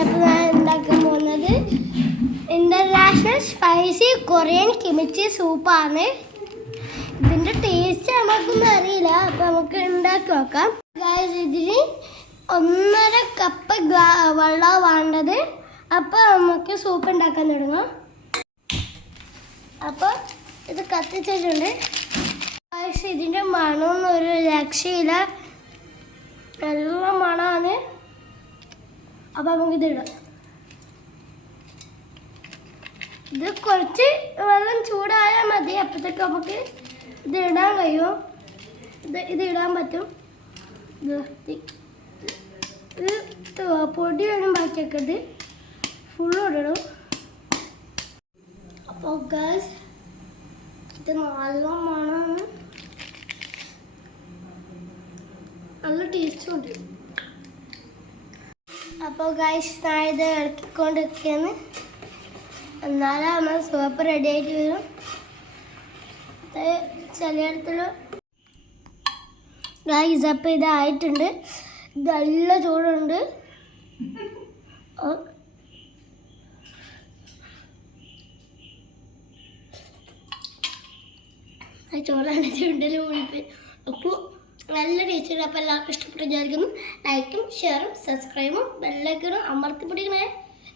അപ്പോൾ ഞാൻ ഉണ്ടാക്കാൻ പോകുന്നത് ഇന്റർനാഷണൽ സ്പൈസി കൊറിയൻ കിമിച്ചി സൂപ്പാണ്. ഇതിൻ്റെ ടേസ്റ്റ് നമുക്കൊന്നും അറിയില്ല, അപ്പോൾ നമുക്ക് ഉണ്ടാക്കി നോക്കാം. ഇതിന് 1.5 കപ്പ് വെള്ളം വേണ്ടത്. അപ്പോൾ നമുക്ക് സൂപ്പ് ഉണ്ടാക്കാൻ തുടങ്ങാം. അപ്പോൾ ഇത് കത്തിച്ചിട്ടുണ്ട്. ഇതിൻ്റെ മണമൊന്നും ഒരു രക്ഷയില്ല, നല്ല മണമാണ്. അപ്പോൾ നമുക്കിത് ഇടാം. ഇത് കുറച്ച് വെള്ളം ചൂടായാൽ മതി, അപ്പോഴത്തേക്ക് നമുക്ക് ഇത് ഇടാൻ കഴിയും. ഇത് ഇടാൻ പറ്റും. ഇത് പൊടി വേണം, ബാക്കിയൊക്കെ ഇത് ഫുള്ള് ഇടണം. അപ്പോൾ ഗൈസ് ഇത് നല്ല മണമാണ്, നല്ല ടേസ്റ്റും ഉണ്ട്. അപ്പോൾ ഗൈസ് ഞാൻ ഇത് ഇളക്കിക്കൊണ്ടിരിക്കുകയാണ്, എന്നാലും നമ്മൾ സൂപ്പ് റെഡി ആയിട്ട് വരും. ചിലയിടത്തുള്ള ഗൈസ് അപ്പോൾ ഇതായിട്ടുണ്ട്. നല്ല ചൂടുണ്ട്. ആ ചോറാണ് ചുണ്ടലും മുൻപ്. അപ്പോൾ നല്ല ടേസ്റ്റ് ഉണ്ട്. അപ്പോൾ എല്ലാവർക്കും ഇഷ്ടപ്പെട്ട് വിചാരിക്കുന്നു. ലൈക്കും ഷെയറും സബ്സ്ക്രൈബും ബെല്ലൈക്കണും അമർത്തി പിടിക്കണേ.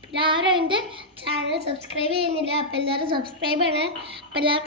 പിന്നെ ആരും എൻ്റെ ചാനൽ സബ്സ്ക്രൈബ് ചെയ്യുന്നില്ല, അപ്പോൾ എല്ലാവരും സബ്സ്ക്രൈബ് ചെയ്യണേ. അപ്പോൾ എല്ലാവർക്കും